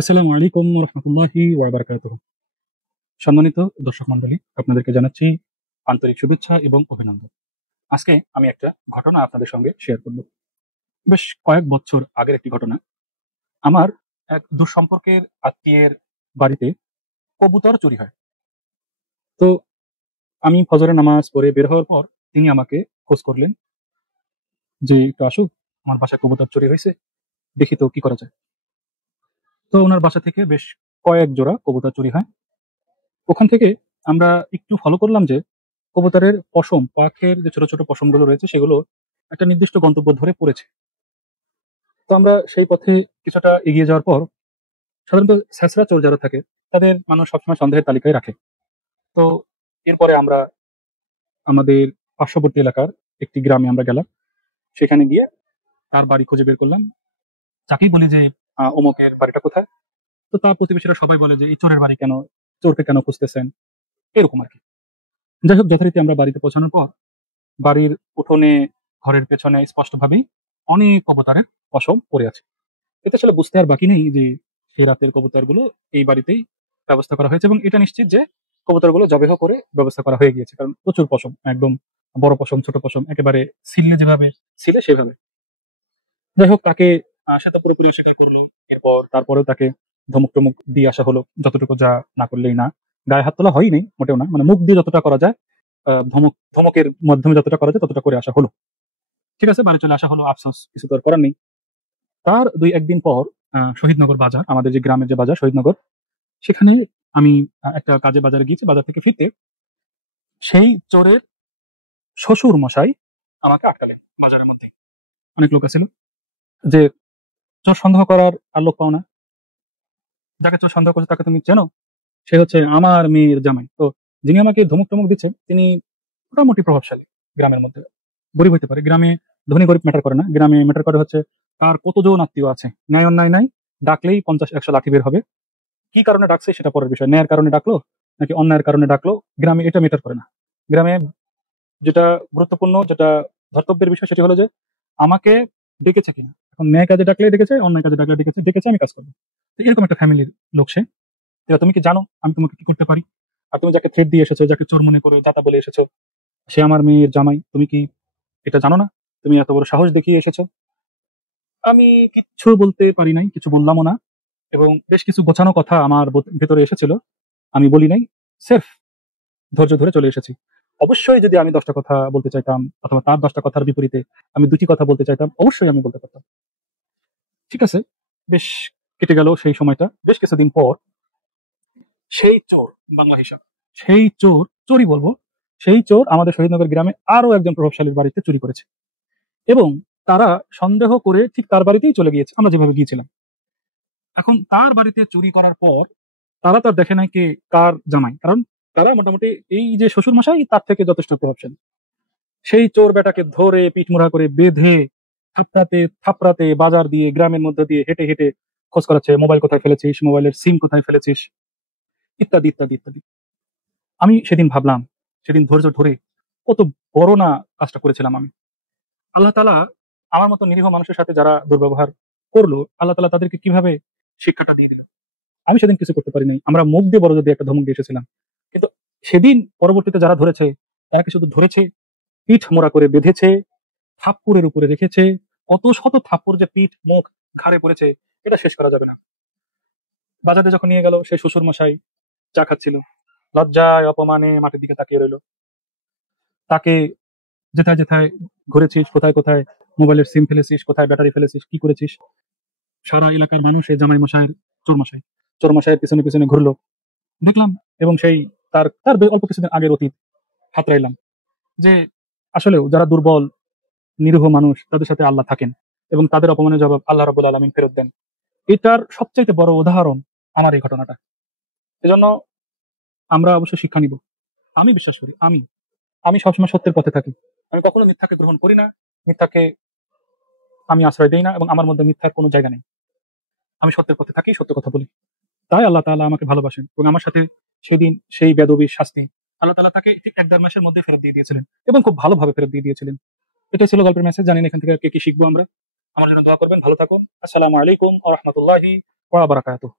আসসালামু আলাইকুম রহমতুল্লাহি ওয়াবারাকাতুহু। সম্মানিত দর্শক মন্ডলী, আপনাদেরকে জানাচ্ছি আন্তরিক শুভেচ্ছা এবং অভিনন্দন। আজকে আমি একটা ঘটনা আপনাদের সঙ্গে শেয়ার করব। বেশ কয়েক বছর আগের একটি ঘটনা। আমার এক দুঃসম্পর্কের আত্মীয়ের বাড়িতে কবুতর চুরি হয়। তো আমি ফজরের নামাজ পড়ে বের হওয়ার পর তিনি আমাকে খোঁজ করলেন যে একটু আসুক, আমার বাসায় কবুতর চুরি হয়েছে, দেখি তো কি করা যায়। তো ওনার বাসা থেকে বেশ কয়েক জোড়া কবুতর চুরি হয়। ওখান থেকে আমরা একটু ফলো করলাম যে কবুতরের পশম, পাখের যে ছোট ছোট পশমগুলো রয়েছে সেগুলো একটা নির্দিষ্ট গন্তব্য ধরে পড়েছে। তো আমরা সেই পথে কিছুটা এগিয়ে যাওয়ার পর সাধারণত ছেঁচড়া চোর যারা থাকে তাদের মানুষ সবসময় সন্দেহের তালিকায় রাখে। তো এরপরে আমরা আমাদের পার্শ্ববর্তী এলাকার একটি গ্রামে আমরা গেলাম। সেখানে গিয়ে তার বাড়ি খুঁজে বের করলাম। যাকেই বলি যে অমুকের বাড়িটা কোথায়, তো তার প্রতিবেশীরা সবাই বলে যে এই চোরের বাড়ি কেন, চোরকে কেন খুঁজতেছেন, এরকম আর কি। যাই হোক, যথারীতি আমরা বাড়িতে পৌঁছানোর পর বাড়ির উঠোনে, ঘরের পেছনে স্পষ্টভাবেই অনেক কবুতরের পশম পড়ে আছে। এতে আসলে বুঝতে আর বাকি নেই যে সেই রাতের কবুতরগুলো এই বাড়িতেই ব্যবস্থা করা হয়েছে, এবং এটা নিশ্চিত যে কবুতরগুলো জবেহ করে ব্যবস্থা করা হয়ে গিয়েছে, কারণ প্রচুর পশম, একদম বড় পশম, ছোট পশম, একেবারে ছিলে যেভাবে ছিলে সেভাবে। যাই হোক, তাকে সে তো পুরোপুরি অস্বীকার করলো। তারপরেও তাকে ধমক টমক দিয়ে আসা হলো, যতটুকু, যা না করলেই না। গায়ে হাত তোলা হয়নি, মোটেও না, মানে মুখ দিয়ে যতটা করা যায়, ধমকের মাধ্যমে যতটা করা যায় ততটা করে আসা হলো। ঠিক আছে, বাড়ি চলে আসা হলো, আফসোস, কিছু তো আর করার নেই। তার ২-১ দিন পর শহীদনগর বাজার, আমাদের যে গ্রামের যে বাজার শহীদনগর, সেখানে আমি একটা কাজে বাজারে গিয়েছি। বাজার থেকে ফিরতে সেই চোরের শ্বশুর মশাই আমাকে আটকালেন বাজারের মধ্যে। অনেক লোক আছিল যে, চোর সন্দেহ করার আর লোক পাও না, যাকে চোর সন্দেহ করছে তাকে তুমি চেনো, সে হচ্ছে আমার মেয়ের জামাই। তো যিনি আমাকে ধমক টমক দিচ্ছে তিনি মোটামুটি প্রভাবশালী গ্রামের মধ্যে। গরিব হইতে পারে, গ্রামে ধনী গরিব ম্যাটার করে না, গ্রামে ম্যাটার করে হচ্ছে কার কতজন আত্মীয় আছে। ন্যায় অন্যায় নাই, ডাকলেই ৫০-১০০ লাঠি বের হবে। কি কারণে ডাকছে সেটা পরের বিষয়, ন্যায়ের কারণে ডাকলো নাকি অন্যায়ের কারণে ডাকলো, গ্রামে এটা ম্যাটার করে না। গ্রামে যেটা গুরুত্বপূর্ণ, যেটা ধর্তব্যের বিষয়, সেটি হলো যে আমাকে ডেকেছে কিনা। এখন ন্যায় কাজে ডাকলে ডেকেছে, অন্যায় কাজে ডাকলে ডেকেছে, ডেকেছে আমি কাজ করবো। তো এরকম একটা ফ্যামিলির লোক সে। এবার তুমি কি জানো আমি তোমাকে কি করতে পারি? আর তুমি যাকে থ্রেট দিয়ে এসেছো, যাকে চোর মনে করে যাতা বলে এসেছো, সে আমার মেয়ের জামাই, তুমি কি এটা জানো না? তুমি এত বড় সাহস দেখিয়ে এসেছো। আমি কিচ্ছু বলতে পারি নাই, কিছু বললামও না, এবং বেশ কিছু গোছানো কথা আমার ভেতরে এসেছিল, আমি বলি নাই। সেফ ধৈর্য ধরে চলে এসেছি। অবশ্যই যদি আমি ১০টা কথা বলতে চাইতাম, অথবা তার ১০টা কথার বিপরীতে আমি ২টি কথা বলতে চাইতাম, অবশ্যই আমি বলতে পারতাম। ঠিক আছে, বেশ কেটে গেল সেই সময়টা। বেশ কিছুদিন পর সেই চোর, বাংলা হিসাব, সেই চোর, চোরই বলবো, সেই চোর আমাদের শহীদনগর গ্রামে আরো একজন প্রভাবশালীর বাড়িতে চুরি করেছে, এবং তারা সন্দেহ করে ঠিক তার বাড়িতেই চলে গিয়েছে, আমরা যেভাবে গিয়েছিলাম। এখন তার বাড়িতে চুরি করার পর তারা তো আর দেখে নাই কে কার জামাই, কারণ তারা মোটামুটি এই যে শ্বশুর মশাই তার থেকে যথেষ্ট প্রভাবশালী। সেই চোর বেটাকে ধরে পিঠমোড়া করে বেঁধে থাপড়াতে থাপড়াতে বাজার দিয়ে, গ্রামের মধ্যে দিয়ে হেঁটে হেঁটে খোঁজ করাচ্ছে, মোবাইল কোথায় ফেলেছিস, মোবাইলের সিম কোথায় ফেলেছিস, ইত্যাদি ইত্যাদি ইত্যাদি। আমি সেদিন ভাবলাম, সেদিন ধৈর্য ধরে কত বড় না কাজটা করেছিলাম আমি। আল্লাহ তাআলা আমার মতো নিরীহ মানুষের সাথে যারা দুর্ব্যবহার করলো, আল্লাহ তাআলা তাদেরকে কিভাবে শিক্ষাটা দিয়ে দিল। আমি সেদিন কিছু করতে পারি নাই, আমরা মুখ দিয়ে বড় যদি একটা ধমক দিয়ে এসেছিলাম। কিন্তু সেদিন পরবর্তীতে যারা ধরেছে, তারা কি শুধু ধরেছে, পিঠ মোড়া করে বেঁধেছে, থাপ্পড়ের উপরে রেখেছে। কত শত থাপ্পড় যে পিঠ, মুখ, ঘাড়ে পড়েছে, এটা শেষ করা যাবে না। বাজারে যখন নিয়ে গেল, সেই শ্বশুর মশাই চা খাচ্ছিল, লজ্জায় অপমানে মাটির দিকে তাকিয়ে রইল। তাকে যেথায় যেথায় ঘুরেছিস, কোথায় কোথায় মোবাইলের সিম ফেলেছিস, কোথায় ব্যাটারি ফেলেছিস, কি করেছিস, সারা এলাকার মানুষ এই জামাই মশাইয়ের, চোর মশাইয়ের পিছনে পিছনে ঘুরলো, দেখলাম। এবং সেই তার তার অল্প কিছুদিন আগের অতীত হাতড়াইলাম, যে আসলেও যারা দুর্বল নিরীহ মানুষ, তাদের সাথে আল্লাহ থাকেন, এবং তাদের অপমানের জবাব আল্লাহ রাব্বুল আলামিন ফেরত দেন। এটার সবচাইতে বড় উদাহরণ আমার এই ঘটনাটা। এজন্য আমরা অবশ্যই শিক্ষা নিব। আমি বিশ্বাস করি, আমি আমি সবসময় সত্যের পথে থাকি। আমি কখনো মিথ্যাকে গ্রহণ করি না, মিথ্যাকে আমি আশ্রয় দেই না, এবং আমার মধ্যে মিথ্যার কোনো জায়গা নেই। আমি সত্যের পথে থাকি, সত্য কথা বলি। তাই আল্লাহ তাআলা আমাকে ভালোবাসেন, এবং আমার সাথে সেদিন সেই বেদবির শাস্তি আল্লাহ তাআলা তাকে ঠিক ১-১.৫ মাসের মধ্যে ফেরত দিয়ে দিয়েছিলেন, এবং খুব ভালোভাবে ফেরত দিয়ে দিয়েছিলেন। এটাই ছিল গল্পের মেসেজ। জানি না এখান থেকে কে কি শিখবো আমরা। আমার জন্য দোয়া করবেন। ভালো থাকুন। আসসালামু আলাইকুম ওয়া রাহমাতুল্লাহি ওয়া বারাকাতুহু।